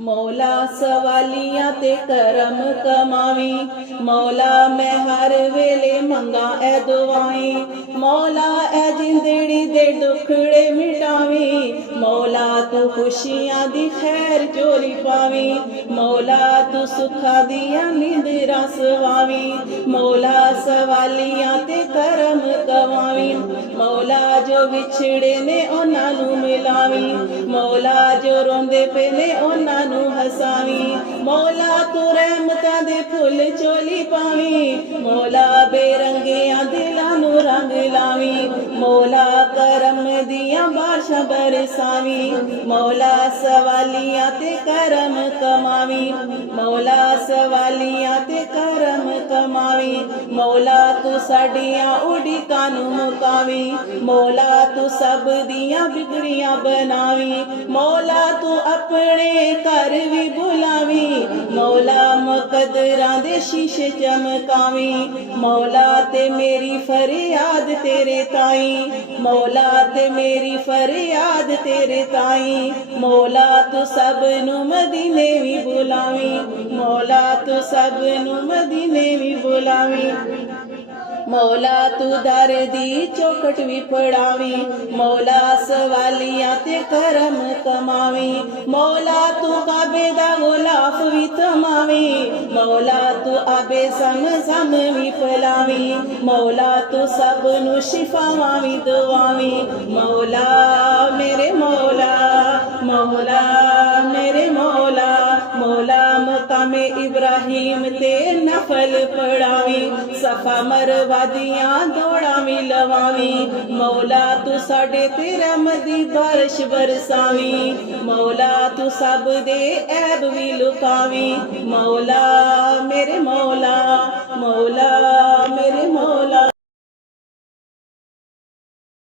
मौला सवालियां ते करम कमावी। मौला मैं हर वेले मंगा ए दुआएं। मौला ए जिंदड़ी दे दुखड़े मिटावी। मौला तू खुशियां दी खैर चोरी पावी। मौला तू सुखा दिया निंदरा सवावी। मौला सवालियां ते करम कमावी। मौला जो विछड़े ने उन्हां नू मिलावी। मौला जो रोंदे पे ने उन्हां नू हसावी। मौला तू रहमतां दे फुल चोली पावी। मौला बेरंगियां दिलां नू रंग लावी। मौला करम दियां बारिशां बरसावी। मौला सवालियां ते करम कमावी। मौला सवालियां ते करम कमावी। मौला तू साडियां उड़ीकां नू मुकावी। मौला तू सब दियां बिगड़ियां बनावी। मौला तू अपने घर भी बुलावी। मौला मुकद्दरां दे शीशे चमकावी। मौला ते मेरी फरियाद तेरे ताई। मौला ते मेरी फरियाद तेरे ताई। मौला तू सब नू मदीने भी बुलावी। मौला तू सब नू मदीने भी बुलावी। मौला तू दर दी चौखट भी पढ़ावी। मौला सवालियां ते करम कमावी। मौला तू काबे दा गुलाफ भी थमावी। मौला तू आबे ज़म भी पिलावी। मौला तू सब नू शिफावां भी दुआवी। मौला मेरे मौला, मौला मेरे मौला। मौला मुकामे इब्राहिम ते नफल पढ़ावी। सफा मरवा दियां दौड़ां भी लवावी। मौला तू साडे ते रहमत दी बारिश बरसावी। मौला तू सब दे ऐब भी लुकावी। मौला मेरे मौला, मौला